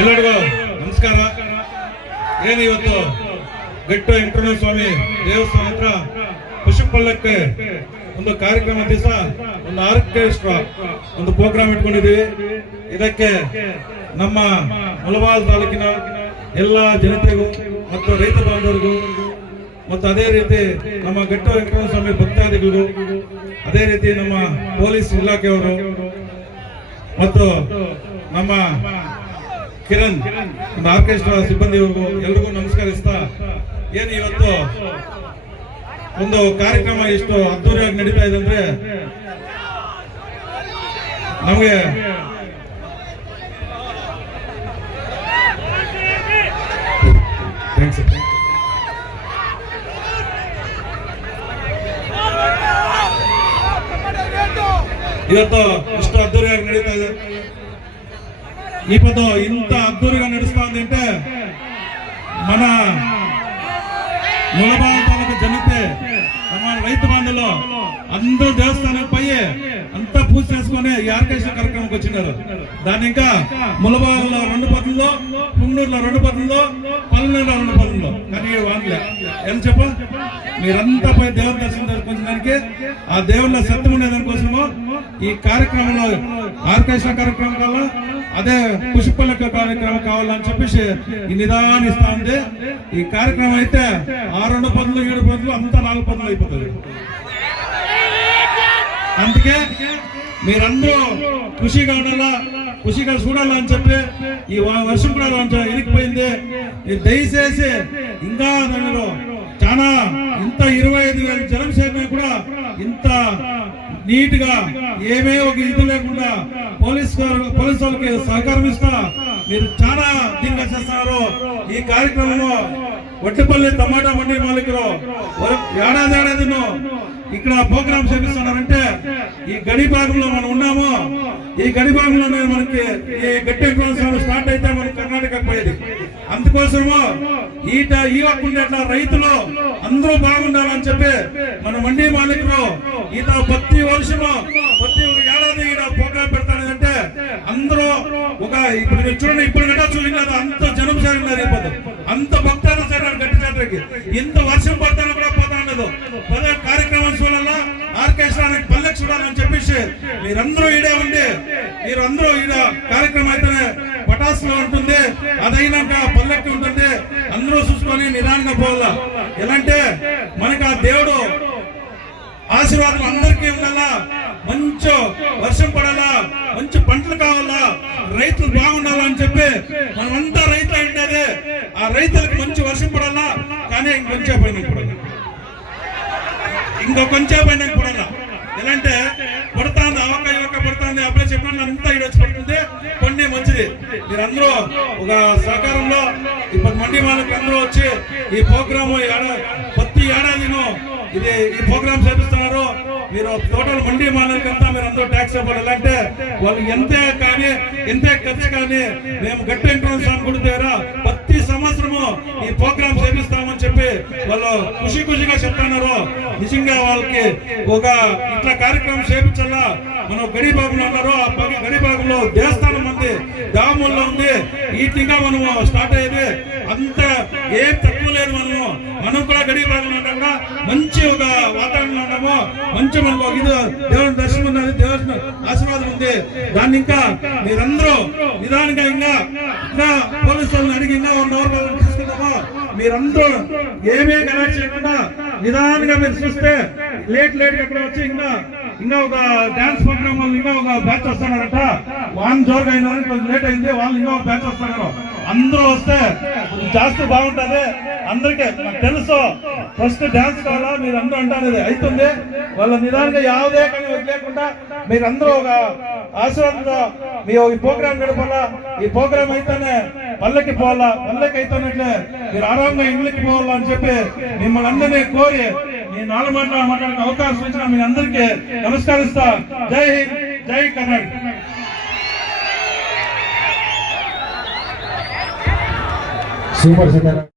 ಎಲ್ಲರಿಗೂ ನಮಸ್ಕಾರ. ಏನು ಇವತ್ತು ಗಟ್ಟ ವೆಂಕಟರಮಣ ಸ್ವಾಮಿ ದೇವಸ್ಥಾನ ಹತ್ರ ಪಶುಪಲ್ಲಕ್ಕೆ ಒಂದು ಕಾರ್ಯಕ್ರಮ ದಿವಸ ಒಂದು ಆರ್ಕೆಸ್ಟ್ರಾ ಒಂದು ಪ್ರೋಗ್ರಾಮ್ ಇಟ್ಕೊಂಡಿದ್ದೀವಿ. ಇದಕ್ಕೆ ನಮ್ಮ ಮುಳಬಾಗಿಲು ತಾಲೂಕಿನ ಎಲ್ಲ ಜನತೆಗೂ ಮತ್ತು ರೈತ ಬಾಂಧವರಿಗೂ ಮತ್ತು ಅದೇ ರೀತಿ ನಮ್ಮ ಗಟ್ಟ ವೆಂಕಟರಮಣ ಸ್ವಾಮಿ ಭಕ್ತಾದಿಗಳಿಗೂ ಅದೇ ರೀತಿ ನಮ್ಮ ಪೊಲೀಸ್ ಇಲಾಖೆಯವರು ಮತ್ತು ನಮ್ಮ ಕಿರಣ್ ಆರ್ಕೆಸ್ಟ್ರಾ ಸಿಬ್ಬಂದಿಗಳಿಗೂ ಎಲ್ರಿಗೂ ನಮಸ್ಕರಿಸ್ತಾ, ಏನು ಇವತ್ತು ಒಂದು ಕಾರ್ಯಕ್ರಮ ಇಷ್ಟು ಅದ್ದೂರಿಯಾಗಿ ನಡೀತಾ ಇದೆ ಅಂದ್ರೆ ನಮಗೆ ಇವತ್ತು ಇಷ್ಟು ಅದ್ದೂರಿಯಾಗಿ ನಡೀತಾ ಇದೆ. ಇವತ್ತು ಇಂತ అద్దూరిగా నడుస్తా ఉందంటే మన ముళబాగిలు తాలూకు జనతే మన రైతు బాంధవులు అందరూ దేవస్థానానికి పోయి అంతా పూజ చేసుకుని ఈ ఆర్కెస్ట్రా కార్యక్రమంకి వచ్చినారు. దాన్ని ఇంకా ముళబాగిలో 2 పదుల్లో, పుంగనూరులో 2 పదుల్లో, పల్లెలో 2 పదుల్లో కానీ వాడలే. ఏం చెప్ప మీరంతా పోయి దేవుని దర్శనం చేసుకునేదానికి ఆ దేవుళ్ళ సత్యం ఉండేదానికోసము ఈ కార్యక్రమంలో ఆర్కెస్ట్రా కార్యక్రమం వల్ల అదే పుష్పలక కార్యక్రమం కావాలని చెప్పేసి ఈ నిదానిస్తా ఉంది. ఈ కార్యక్రమం అయితే 6 పదులు 7 పదులు అంతా 4 పదులు అయిపోతుంది. అందుకే మీరందరూ ఖుషిగా ఉండాలా, ఖుషిగా చూడాలని చెప్పి ఈ వర్షం కూడా ఇరికిపోయింది. దయచేసి ఇంకా దానిలో చాలా ఇంత 25,000 జనం చేరినా కూడా ఇంత నీట్ గా ఏమే ఒక ఇది లేకుండా పోలీస్ వాళ్ళకి సహకారం ఇస్తా మీరు చాలా దీనిగా చేస్తున్నారు. ఈ కార్యక్రమంలో వడ్డిపల్లి టమాటా మండి మాలికలో ఏడాదిను ఇక్కడ ప్రోగ్రామ్ చేపిస్తున్నారంటే ఈ గడి భాగంలో మనం ఉన్నాము. ఈ గడి భాగంలోనే మనకి ఈ గట్టి స్టార్ట్ అయితే మనకి కర్ణాటకకు పోయేది. అందుకోసము ఈవకుండా రైతులు అందరూ బాగుండాలని చెప్పి మన మండి మాలికలు ఈత ప్రతి వర్షము ప్రతి ఏడాది ప్రోగ్రామ్ పెడతానంటే అందరూ ఒక ఇప్పుడు చూడండి, ఇప్పుడు గట్ట చూసినారు అంత జనం చేరినారు. అంత భక్తులు చేరారు గట్టి జాతరకి. ఇంత వర్షం పడతాను కూడా పోతా ఉండదు. కార్యక్రమం చూడాలా, ఆర్కెస్ట్రానికి పల్లెకి చూడాలని చెప్పేసి మీరందరూ ఈడే ఉండి మీరందరూ ఈడ కార్యక్రమం అయితేనే పటాసులో ఉంటుంది, అదైనాక పల్లెకి ఉంటుంది. అందరూ చూసుకొని నిదానంగా పోవాలా. ఎలాంటే మనకి ఆ దేవుడు ఆశీర్వాదం అందరికీ ఉండాలా, మంచి వర్షం పడాలా, మంచి పంటలు కావాలా, రైతులు బాగుండాలని చెప్పి మనమంతా రైతులు అంటే ఆ రైతులకు మంచి వర్షం పడాలా. కానీ ఇంకొంచెం పైన పడాలా. ఎలాంటే పడుతుంది అవకాశం పడుతుంది అప్పుడే చెప్పండి అంతా ఇటు వచ్చి పడుతుంది. కొన్ని మంచిది మీరందరూ ఒక సహకారంలో ఇప్పుడు మండి వాళ్ళకి అందరూ వచ్చి ఈ ప్రోగ్రాము ప్రతి ఏడాదిను ఇది ఈ ప్రోగ్రామ్ చేపిస్తున్నారు. మీరు టోటల్ మండి మానవులకంతా మీరు అందరూ ట్యాక్స్ ఇవ్వాలి. అంటే వాళ్ళు ఎంతే ఖర్చు కానీ మేము గట్టి వెంకటరమణ స్వామి గుడి దగ్గర ప్రతి సంవత్సరము ఈ ప్రోగ్రామ్ చేపిస్తామని చెప్పి వాళ్ళు ఖుషిగా చెప్తున్నారు. నిజంగా వాళ్ళకి ఒక ఇట్లా కార్యక్రమం చేపించాలా. మనం గడి భాగంలో ఉన్నారు. ఆ గడి భాగంలో దేవస్థానం ఉంది, దాముల్లో ఉంది. ఈ తింగా మనము స్టార్ట్ అయ్యేది అంత ఏం తక్కువ లేదు. మనం కూడా గడి భాగంలో ఉంటాం కూడా మంచి ఒక వాతావరణంలో ఉన్నాము. మంచి మనకు ఒక ఇది దేవుని దర్శనం ఉన్నది, దేవుని ఆశీర్వాదం ఉంది. దాన్ని ఇంకా మీరందరూ నిదానంగా ఇంకా పోలీసు వాళ్ళని అడిగి ఇంకా 1 అవర్ తీసుకుంటామో మీరందరూ ఏమీ కనెక్ట్ చేయకుండా నిదానంగా మీరు చూస్తే లేట్ ఎక్కడ వచ్చి ఇంకా ఒక డాన్స్ ప్రోగ్రామ్ వాళ్ళు ఇంకా ఒక బ్యాచ్ వస్తున్నారట. వాళ్ళు జోరుగా అయినారని కొంచెం లేట్ అయింది. వాళ్ళు ఇంకా ఒక బ్యాచ్ వస్తున్నారు. అందరూ వస్తే జాస్తి బాగుంటది. అందరికీ తెలుసు ఫస్ట్ డాన్స్ కావాలా మీరు అందరూ అంటారు అవుతుంది. వాళ్ళ నిదానంగా యావదే కానీ వదిలేకుండా మీరందరూ ఒక ఆశీర్వాదంతో మీ ఈ ప్రోగ్రామ్ గడపాలా. ఈ ప్రోగ్రామ్ అయితేనే పల్లెకి పోవాలా, పల్లెకి అయితేనట్లే మీరు ఆరాంగా ఇండ్లకి పోవాలా అని చెప్పి మిమ్మల్ని అందరినీ కోరి మీ 4 మాట్లాడే అవకాశం ఇచ్చిన మీ అందరికీ నమస్కరిస్తా. జై హింద్, జై కర్ణాటక. సూపర్.